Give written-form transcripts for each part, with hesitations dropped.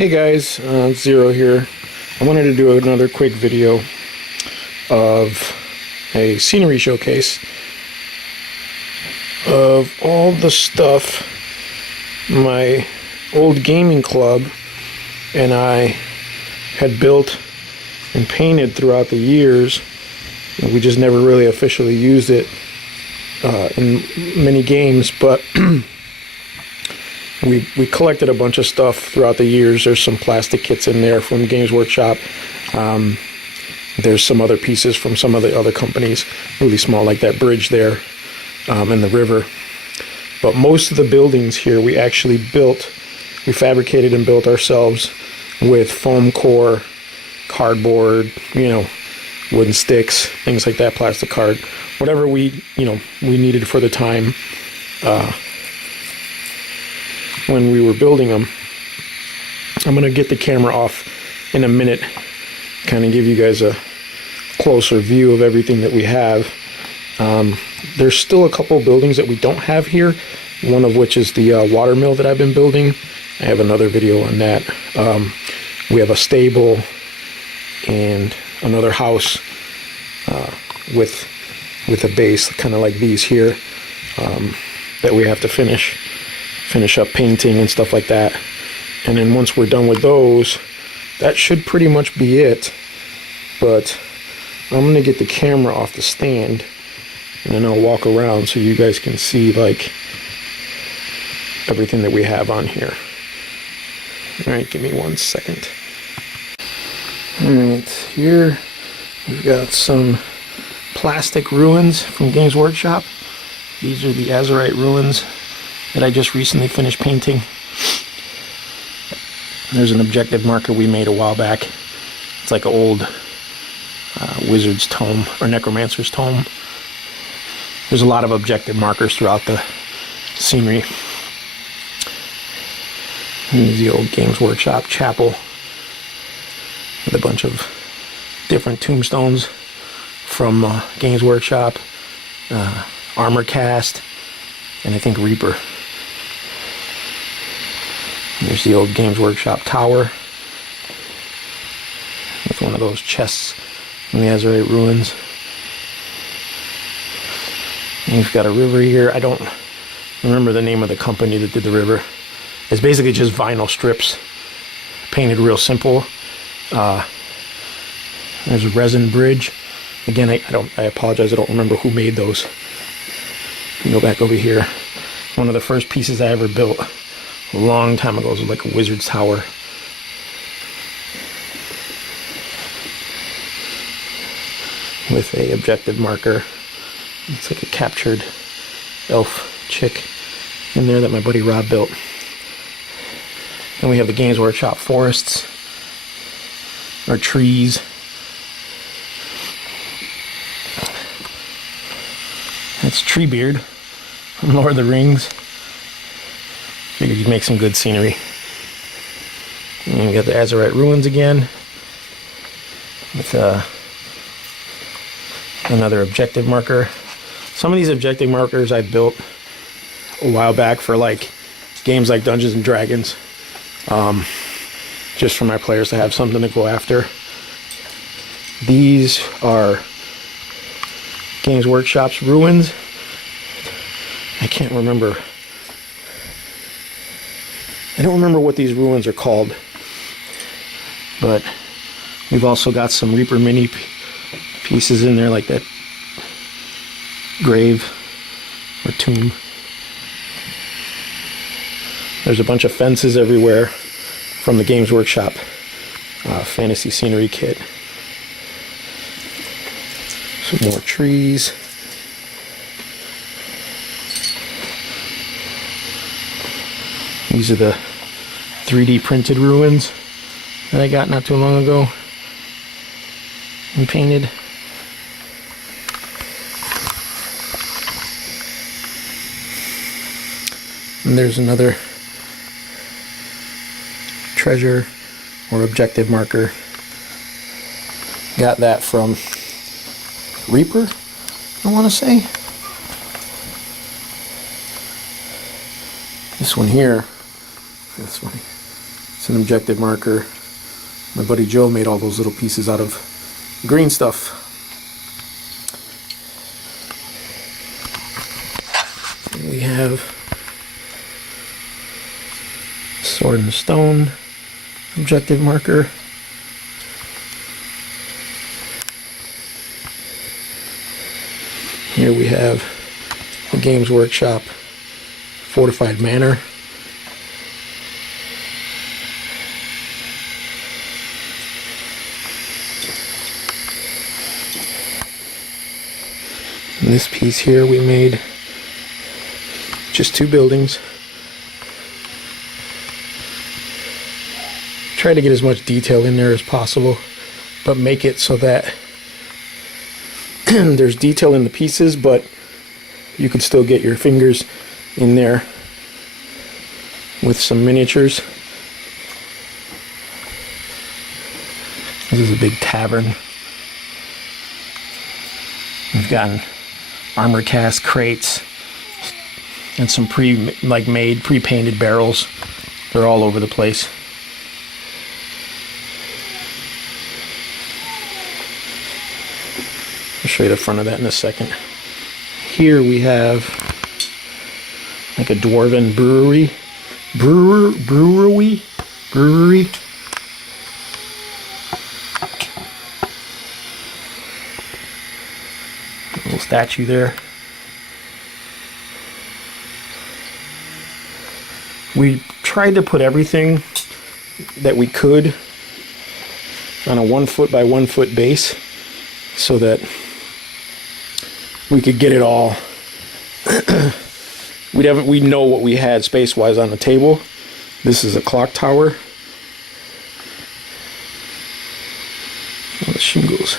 Hey guys, Zero here. I wanted to do another quick video of a scenery showcase of all the stuff my old gaming club and I had built and painted throughout the years. We just never really officially used it in many games, but we collected a bunch of stuff throughout the years. There's some plastic kits in there from Games Workshop. There's some other pieces from some of the other companies, really small, like that bridge there in the river. But most of the buildings here we actually built, we fabricated and built ourselves with foam core, cardboard, wooden sticks, things like that, plastic card, whatever we needed for the time when we were building them. I'm going to get the camera off in a minute, kind of give you guys a closer view of everything that we have. There's still a couple buildings that we don't have here, one of which is the watermill that I've been building. I have another video on that. We have a stable and another house with a base, kind of like these here, that we have to finish up painting and stuff like that. And then once we're done with those, that should pretty much be it. But I'm gonna get the camera off the stand and then I'll walk around so you guys can see like everything that we have on here. Alright, give me 1 second. Alright, here we've got some plastic ruins from Games Workshop. These are the Azurite ruins that I just recently finished painting. There's an objective marker we made a while back. It's like an old wizard's tome or necromancer's tome. There's a lot of objective markers throughout the scenery. Here's the old Games Workshop chapel with a bunch of different tombstones from Games Workshop, Armor Cast, and I think Reaper. There's the old Games Workshop tower with one of those chests from the Azurite ruins. And you've got a river here. I don't remember the name of the company that did the river. It's basically just vinyl strips painted real simple. There's a resin bridge. Again, I apologize, I don't remember who made those. Go back over here. One of the first pieces I ever built a long time ago was like a wizard's tower. With a objective marker. It's like a captured elf chick in there that my buddy Rob built. Then we have the Games Workshop forests, or trees. That's Treebeard from Lord of the Rings. Figured you'd make some good scenery. And we got the Azurite ruins again with another objective marker. Some of these objective markers I built a while back for like games like Dungeons and Dragons, just for my players to have something to go after. These are Games Workshop's ruins. I can't remember. I don't remember what these ruins are called, but we've also got some Reaper mini pieces in there, like that grave or tomb. There's a bunch of fences everywhere from the Games Workshop fantasy scenery kit. Some more trees. These are the 3D printed ruins that I got not too long ago and painted. And there's another treasure or objective marker. Got that from Reaper, I want to say. This one here, this one, It's an objective marker. My buddy Joe made all those little pieces out of green stuff. And we have Sword and Stone objective marker. Here we have the Games Workshop Fortified Manor. And this piece here we made just 2 buildings. Try to get as much detail in there as possible, but make it so that there's detail in the pieces, but you could still get your fingers in there with some miniatures. This is a big tavern. We've gotten armor cast crates and some made pre-painted barrels. They're all over the place. I'll show you the front of that in a second. Here we have like a dwarven brewery. Little statue there. We tried to put everything that we could on a 1 foot by 1 foot base so that we could get it all. We know what we had space-wise on the table. This is a clock tower. Oh, the shingles.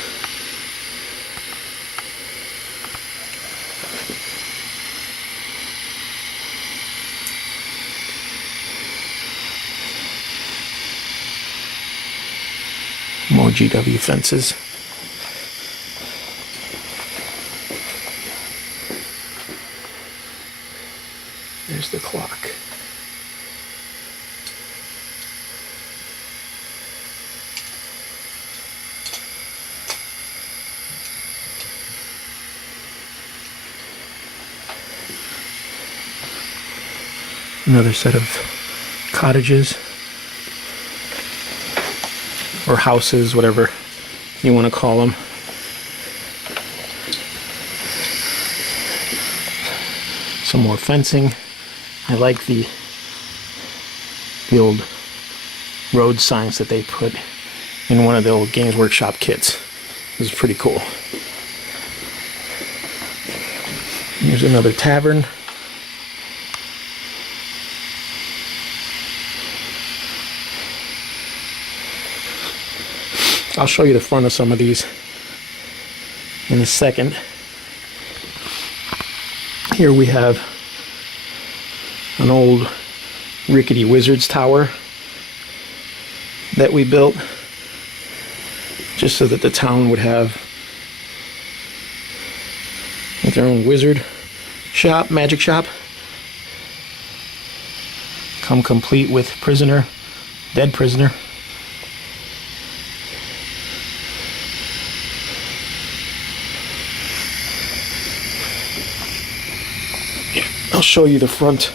More GW fences. There's the clock. Another set of cottages or houses, whatever you want to call them. Some more fencing. I like the old road signs that they put in one of the old Games Workshop kits. This is pretty cool. Here's another tavern. I'll show you the front of some of these in a second. Here we have an old rickety wizard's tower that we built just so that the town would have their own wizard shop, magic shop. Come complete with prisoner, dead prisoner. I'll show you the front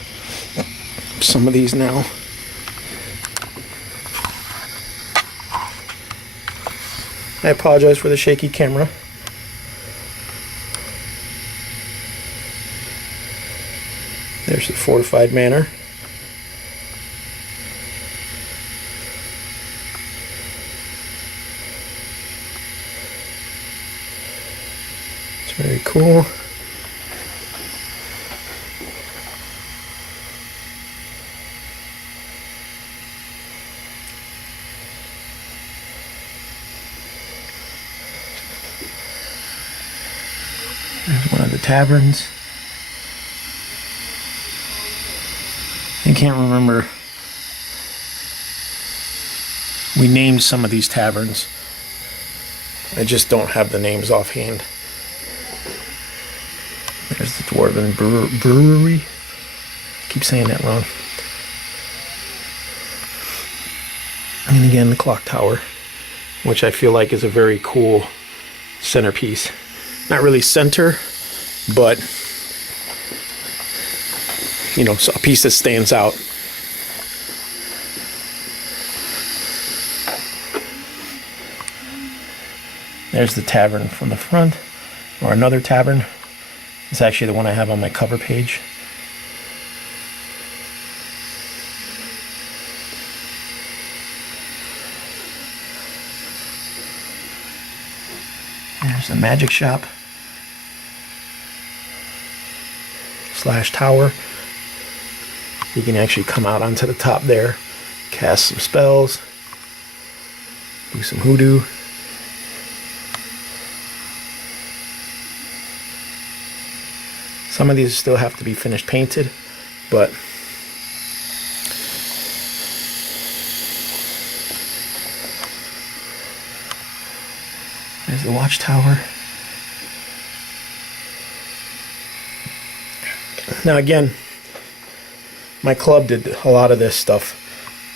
of some of these now. I apologize for the shaky camera. There's the fortified manor. It's very cool. There's one of the taverns. I can't remember. We named some of these taverns. I just don't have the names offhand. There's the Dwarven Brewery. I keep saying that wrong. And again, the clock tower, which I feel like is a very cool centerpiece. Not really center, but you know, a piece that stands out. There's the tavern from the front, or another tavern. It's actually the one I have on my cover page. There's the magic shop / tower. You can actually come out onto the top there, cast some spells, do some hoodoo. Some of these still have to be finished painted, but there's the watchtower. Now again, my club did a lot of this stuff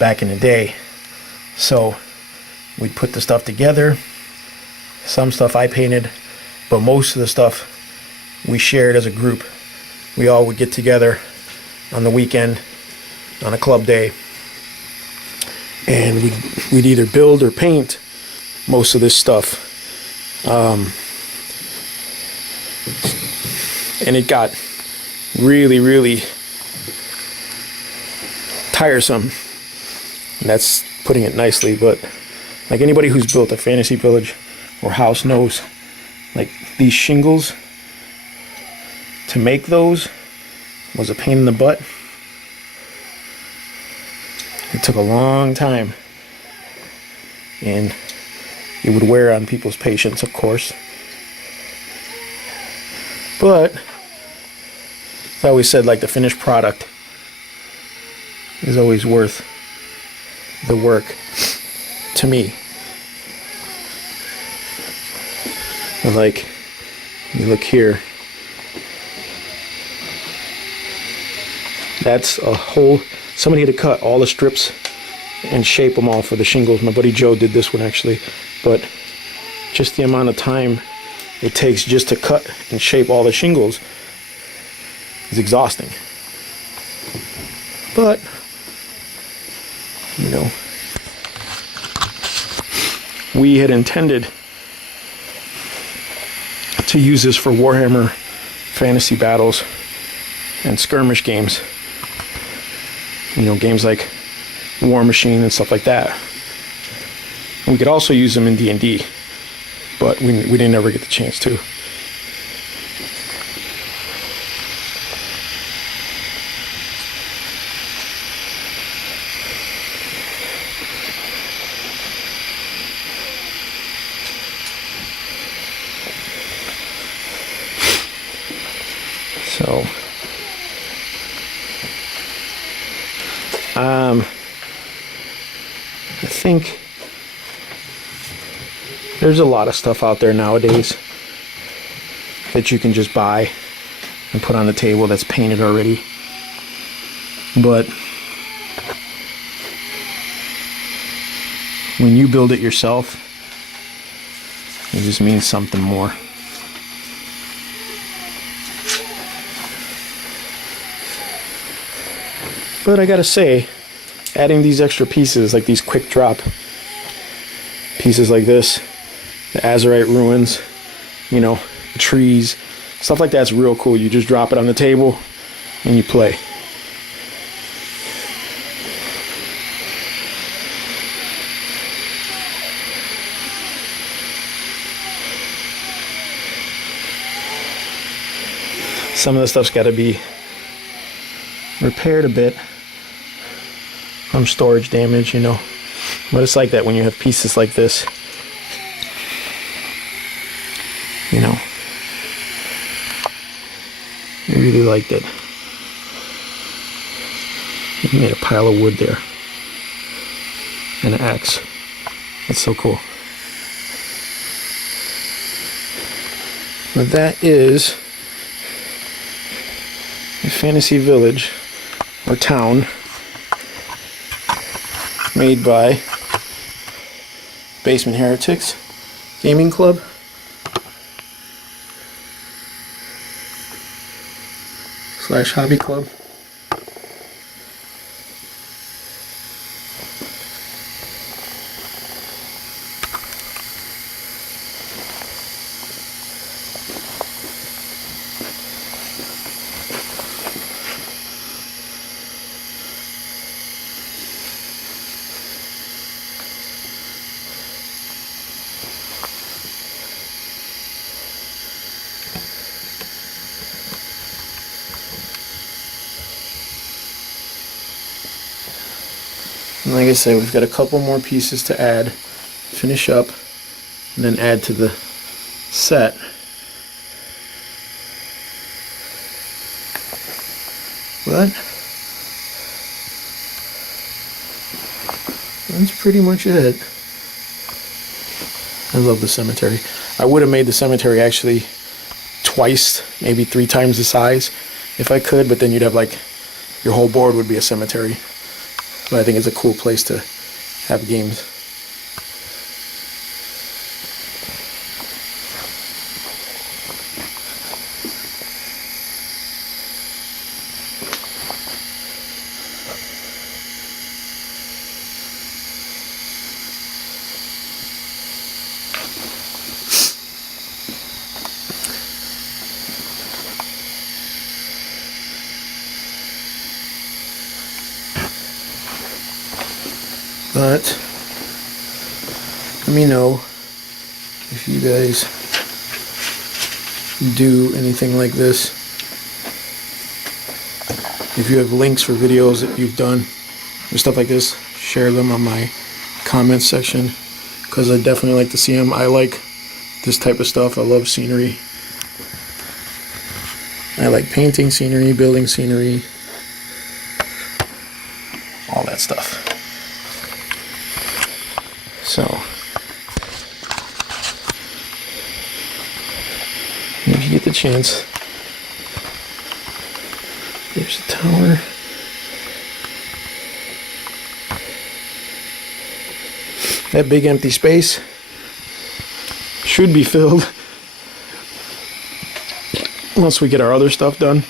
back in the day, so we'd put the stuff together. Some stuff I painted, but most of the stuff we shared as a group. We all would get together on the weekend, on a club day, and we'd either build or paint most of this stuff. And it got really tiresome. And that's putting it nicely, but like anybody who's built a fantasy village or house knows, like these shingles, to make those was a pain in the butt. It took a long time, and it would wear on people's patience, of course. But as I always said, like, the finished product is always worth the work to me. And like, you look here, that's a whole, somebody had to cut all the strips and shape them all for the shingles. My buddy Joe did this one actually, but just the amount of time it takes just to cut and shape all the shingles is exhausting. But, you know, we had intended to use this for Warhammer Fantasy battles and skirmish games. You know, games like War Machine and stuff like that. And we could also use them in D&D, but we didn't ever get the chance to. So, I think there's a lot of stuff out there nowadays that you can just buy and put on the table that's painted already. But when you build it yourself, it just means something more. But I gotta say, adding these extra pieces, like these quick drop pieces like this, the Azurite ruins, you know, the trees, stuff like that's real cool. You just drop it on the table and you play. Some of the stuff's got to be repaired a bit from storage damage, you know, but it's like that when you have pieces like this, you know. I really liked it. He made a pile of wood there and an axe. That's so cool. But that is a fantasy village or town made by Basement Heretics Gaming Club. / Hobby Club. And like I said, we've got a couple more pieces to add, finish up, and then add to the set. But that's pretty much it. I love the cemetery. I would have made the cemetery actually twice, maybe 3 times the size if I could, but then you'd have like your whole board would be a cemetery. But I think it's a cool place to have games. But let me know if you guys do anything like this. If you have links for videos that you've done or stuff like this, share them on my comments section, because I definitely like to see them. I like this type of stuff. I love scenery. I like painting scenery, building scenery, all that stuff. So, if you get the chance, there's the tower. That big empty space should be filled once we get our other stuff done.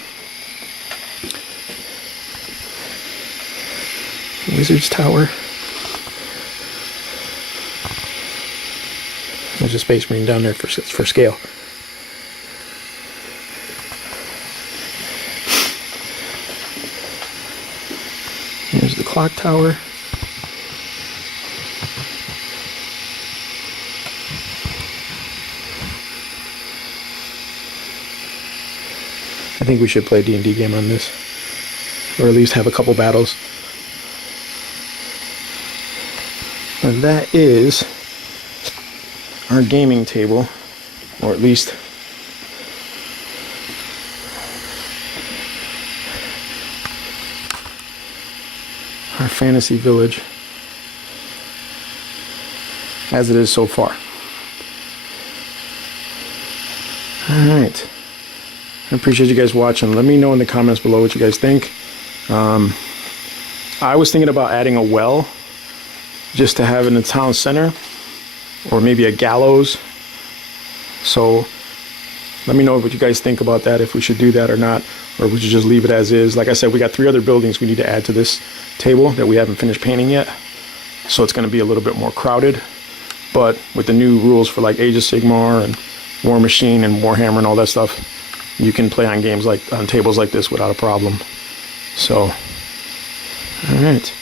Wizard's Tower. There's a Space Marine down there for scale. Here's the clock tower. I think we should play a D&D game on this, or at least have a couple battles. And that is our gaming table, or at least our fantasy village as it is so far. Alright, I appreciate you guys watching. Let me know in the comments below what you guys think. I was thinking about adding a well just to have in the town center, or maybe a gallows. So let me know what you guys think about that, if we should do that or not, or we should just leave it as is. Like I said, we got 3 other buildings we need to add to this table that we haven't finished painting yet, so it's going to be a little bit more crowded. But with the new rules for like Age of Sigmar and War Machine and Warhammer and all that stuff, you can play on games like on tables like this without a problem. So, all right.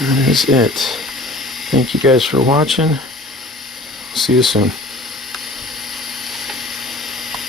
That is it. Thank you guys for watching. See you soon.